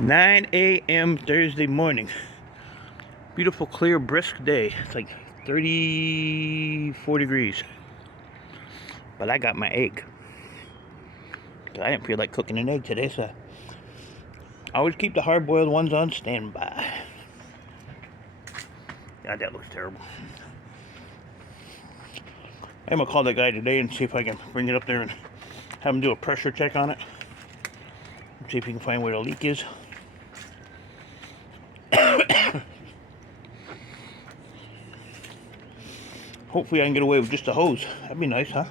9 a.m. Thursday morning. Beautiful, clear, brisk day. It's like 34 degrees. But I got my egg. I didn't feel like cooking an egg today, so I always keep the hard-boiled ones on standby. God, that looks terrible. I'm gonna call that guy today and see if I can bring it up there and have him do a pressure check on it. See if he can find where the leak is. Hopefully I can get away with just a hose. That'd be nice, huh?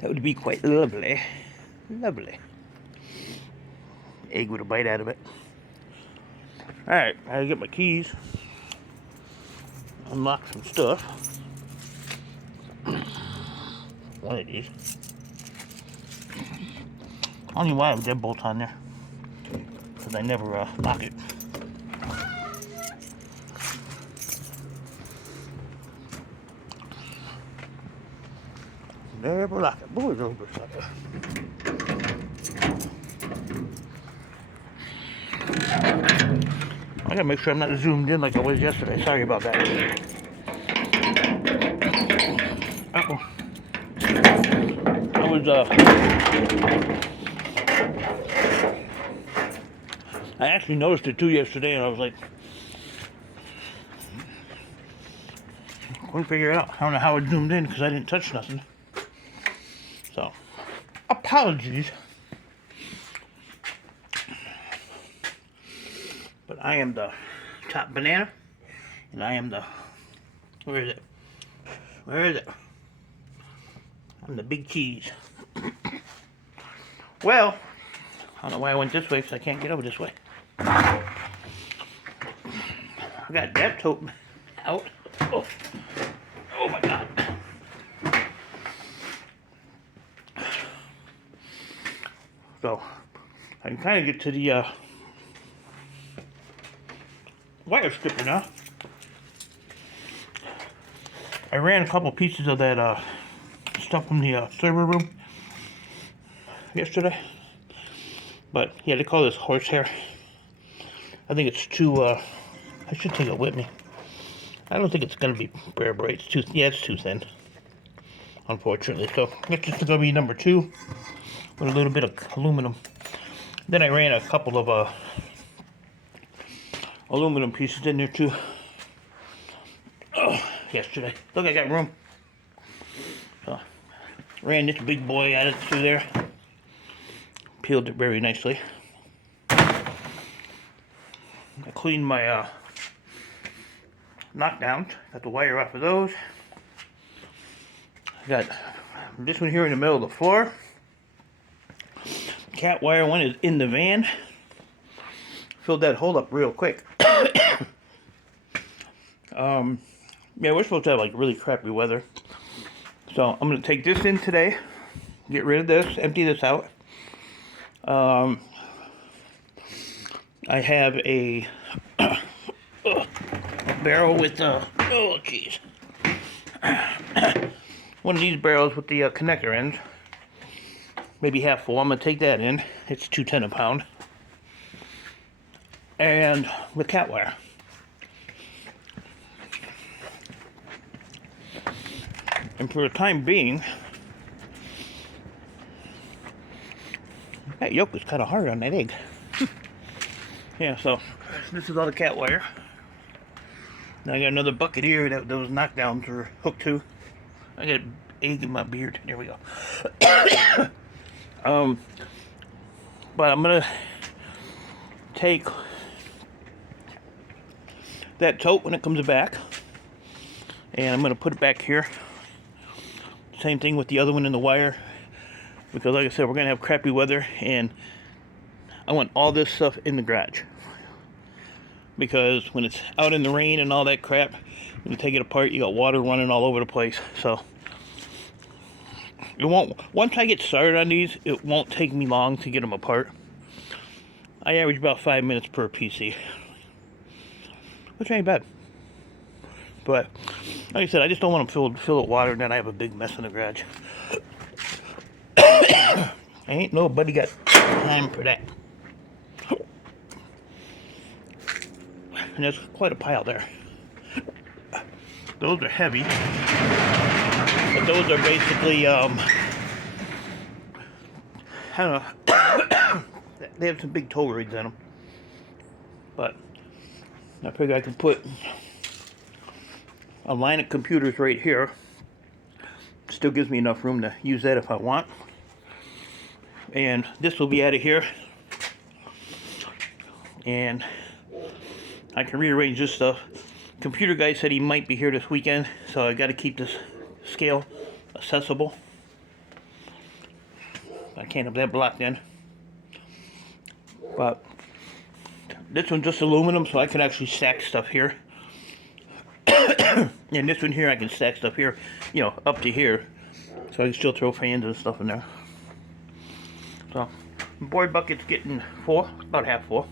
That would be quite lovely. Lovely. Egg with a bite out of it. Alright, I gotta get my keys. Unlock some stuff. One of these. I don't know why I have a deadbolt on there. Because I never lock it. Never lock it. Boy, over sucker. I gotta make sure I'm not zoomed in like I was yesterday. Sorry about that. Uh-oh. I actually noticed it too yesterday, and I was like, couldn't figure it out. I don't know how it zoomed in because I didn't touch nothing. So, apologies. But I am the top banana, and I am the, where is it? Where is it? I'm the big cheese. Well, I don't know why I went this way because I can't get over this way. I got that tote out. Oh, oh my God. So, I can kind of get to the wire stripper now. I ran a couple pieces of that stuff from the server room yesterday, but yeah, they call this horsehair. I think it's too, I should take it with me. I don't think it's going to be bare bright. It's too, yeah, it's too thin, unfortunately. So it's just going to be number 2 with a little bit of aluminum. Then I ran a couple of aluminum pieces in there too. Oh, yesterday. Look, I got room. So ran this big boy at it through there. Peeled it very nicely. I cleaned my knockdowns. Got the wire off of those. I got this one here in the middle of the floor. Cat wire one is in the van. Filled that hole up real quick. Yeah, we're supposed to have like really crappy weather. So I'm going to take this in today. Get rid of this. Empty this out. I have a barrel with oh jeez, one of these barrels with the connector ends, maybe half full. I'm gonna take that in. It's $2.10 a pound, and the cat wire. And for the time being, that yolk was kind of hard on that egg. Yeah, so this is all the cat wire. Now I got another bucket here that those knockdowns are hooked to. I got egg in my beard. There we go. But I'm gonna take that tote when it comes back, and I'm gonna put it back here. Same thing with the other one in the wire, because like I said, we're gonna have crappy weather, and I want all this stuff in the garage, because when it's out in the rain and all that crap, when you take it apart, you got water running all over the place. So it won't, once I get started on these, it won't take me long to get them apart. I average about 5 minutes per PC, which ain't bad. But like I said, I just don't want them filled with water, and then I have a big mess in the garage. Ain't nobody got time for that. And there's quite a pile there. Those are heavy, but those are basically, I don't know, they have some big tow rigs in them. But I figure I can put a line of computers right here. Still gives me enough room to use that if I want. And this will be out of here. And I can rearrange this stuff. Computer guy said he might be here this weekend, so I got to keep this scale accessible. I can't have that blocked in. But this one's just aluminum, so I can actually stack stuff here. And this one here, I can stack stuff here, you know, up to here. So I can still throw fans and stuff in there. So, board bucket's getting full, about half full.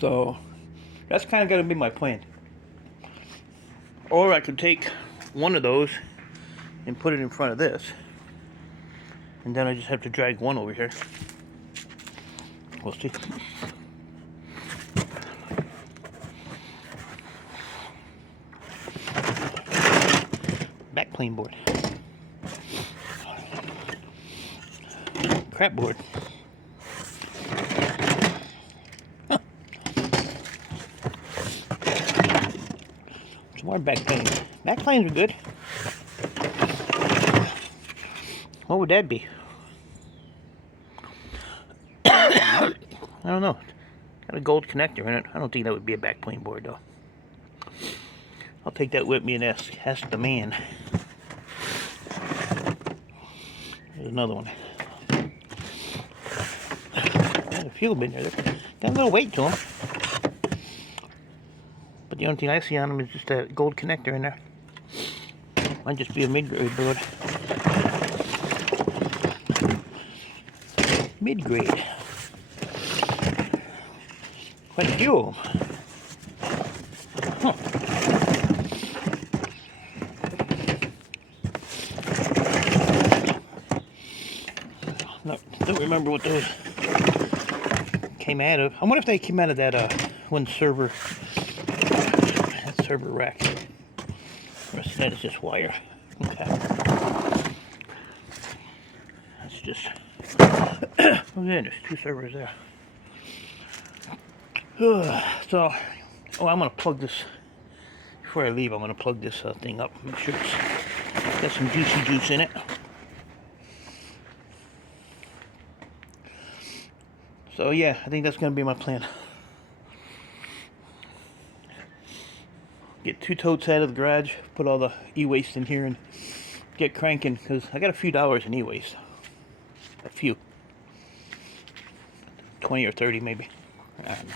So, that's kind of going to be my plan. Or I could take one of those and put it in front of this. And then I just have to drag one over here. We'll see. Backplane board. Crap board. Huh. Some more backplanes. Backplanes are good. What would that be? I don't know. Got a gold connector in it. I don't think that would be a backplane board though. I'll take that with me and ask the man. There's another one. Got a few of them in there. Got a little weight to them. But the only thing I see on them is just that gold connector in there. Might just be a mid-grade board. Mid-grade. Quite a few of them. Huh. No, don't remember what those came out of. I wonder if they came out of that one server, that server rack. Or that is just wire. Okay. That's just. Oh yeah, there's two servers there. So, I'm gonna plug this before I leave. I'm gonna plug this thing up. Make sure it's got some juicy juice in it. So yeah, I think that's gonna be my plan. Get two totes out of the garage, put all the e-waste in here, and get cranking. Cause I got a few dollars in e-waste. A few. 20 or 30 maybe. I don't know.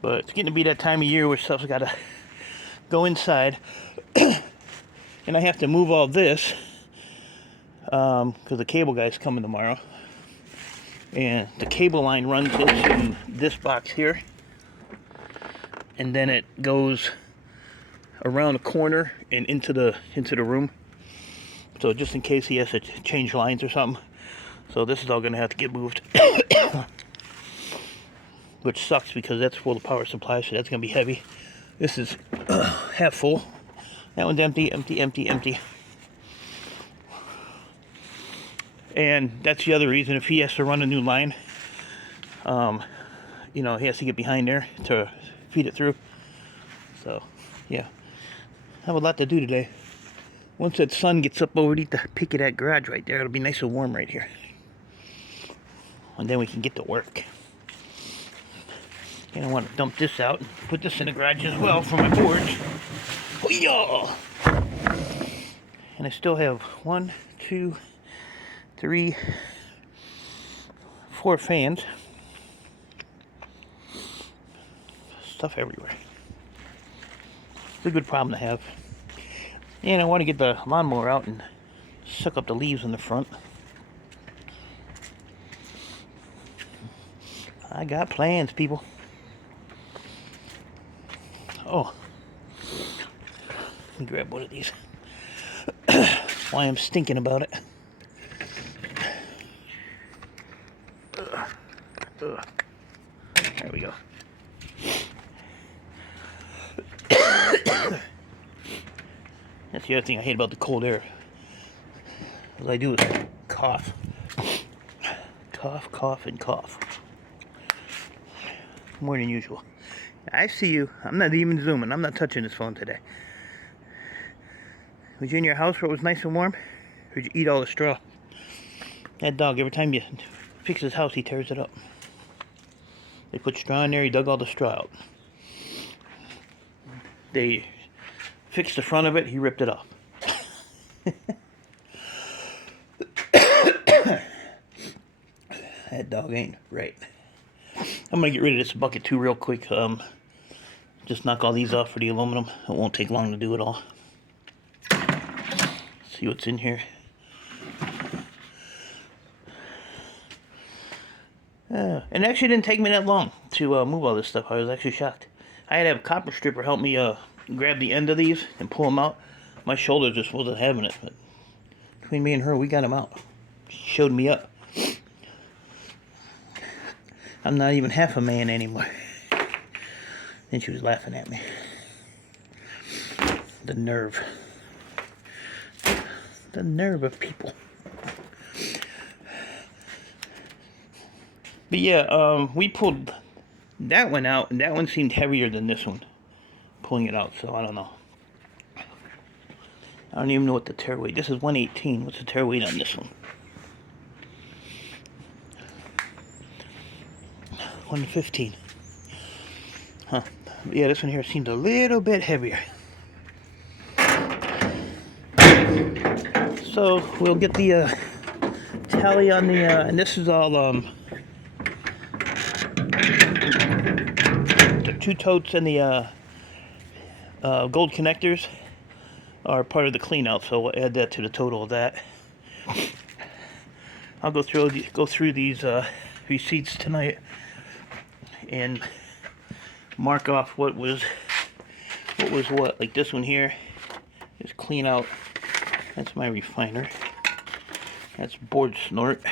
But it's getting to be that time of year where stuff's got to go inside. And I have to move all this because the cable guy's coming tomorrow. And the cable line runs into this box here. And then it goes around the corner and into the room. So just in case he has to change lines or something. So this is all going to have to get moved. Which sucks because that's full of power supply, so that's going to be heavy. This is half full. That one's empty, empty, empty, empty. And that's the other reason, if he has to run a new line, you know, he has to get behind there to feed it through. So, yeah. I have a lot to do today. Once that sun gets up overneath the peak of that garage right there, it'll be nice and warm right here. And then we can get to work. And I want to dump this out and put this in the garage as well for my boards. Oh yeah! And I still have 1, 2, 3, 4 fans. Stuff everywhere. It's a good problem to have. And I want to get the lawnmower out and suck up the leaves in the front. I got plans, people. Oh. Let me grab one of these. Why I'm stinking about it. There we go. That's the other thing I hate about the cold air. All I do is cough. Cough, cough, and cough. More than usual. I see you. I'm not even zooming. I'm not touching this phone today. Was you in your house where it was nice and warm? Or did you eat all the straw? That dog, every time you fix his house, he tears it up. They put straw in there, he dug all the straw out. They fixed the front of it, he ripped it off. That dog ain't right. I'm gonna get rid of this bucket too real quick. Just knock all these off for the aluminum. It won't take long to do it all. See what's in here. And it actually didn't take me that long to move all this stuff. I was actually shocked. I had to have a copper stripper help me grab the end of these and pull them out. My shoulder just wasn't having it. But between me and her, we got them out. She showed me up. I'm not even half a man anymore. Then she was laughing at me. The nerve. The nerve of people. But yeah, we pulled that one out, and that one seemed heavier than this one. Pulling it out, so I don't know. I don't even know what the tear weight. This is 118. What's the tear weight on this one? 115. Huh. But yeah, this one here seems a little bit heavier. So we'll get the tally on the, and this is all the two totes and the gold connectors are part of the clean out, so we'll add that to the total of that. I'll go through these receipts tonight and mark off what was what. Like this one here is clean out. That's my refiner. That's board snort.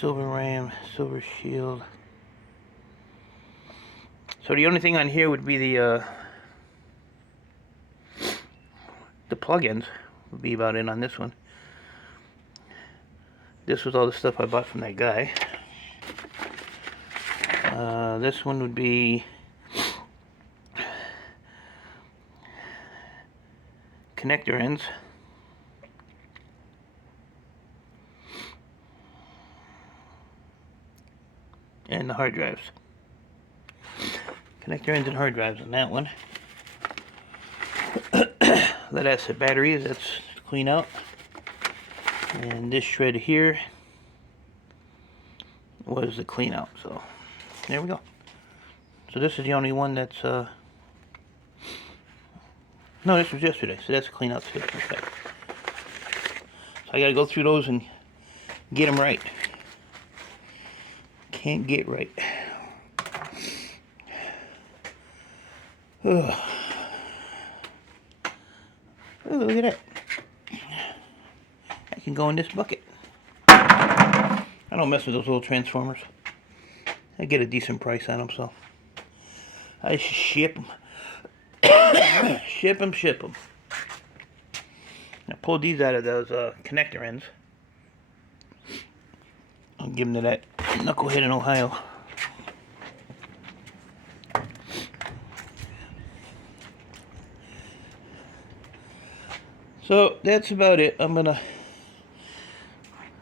Silver ram, silver shield. So the only thing on here would be the plug-ins would be about it on this one. This was all the stuff I bought from that guy. This one would be connector ends. And the hard drives. Connector ends and hard drives on that one. Lead acid batteries, that's clean out. And this shred here was the clean out. So there we go. So this is the only one that's no, this was yesterday, so that's a clean out too. Okay. So I gotta go through those and get them right. Can't get right. Ugh. Oh, look at that. I can go in this bucket. I don't mess with those little transformers. I get a decent price on them, so I ship them. Ship them. I pulled these out of those connector ends. I'll give them to that knucklehead in Ohio. So that's about it. I'm gonna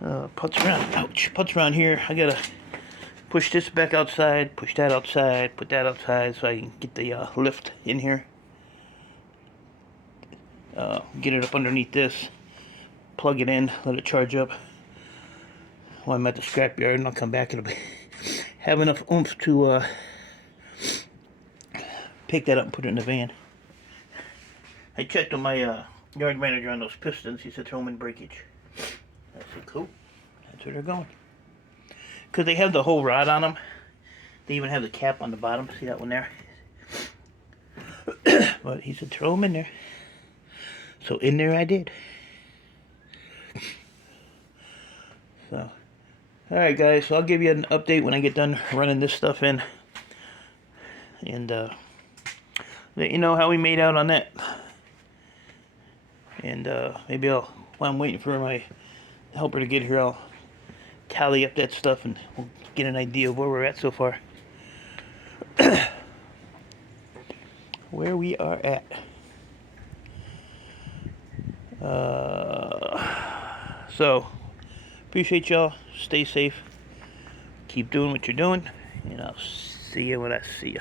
putz around here. I gotta push this back outside, push that outside, put that outside so I can get the lift in here. Get it up underneath this, plug it in, let it charge up. While I'm at the scrapyard, and I'll come back. It'll be have enough oomph to pick that up and put it in the van. I checked with my yard manager on those pistons. He said throw them in breakage. I said cool. That's where they're going. Because they have the whole rod on them. They even have the cap on the bottom. See that one there? But he said throw them in there. So in there I did. So, alright guys, so I'll give you an update when I get done running this stuff in. And let you know how we made out on that. And maybe while I'm waiting for my helper to get here, I'll tally up that stuff and we'll get an idea of where we're at so far. Where we are at. So, appreciate y'all. Stay safe. Keep doing what you're doing. And I'll see you when I see you.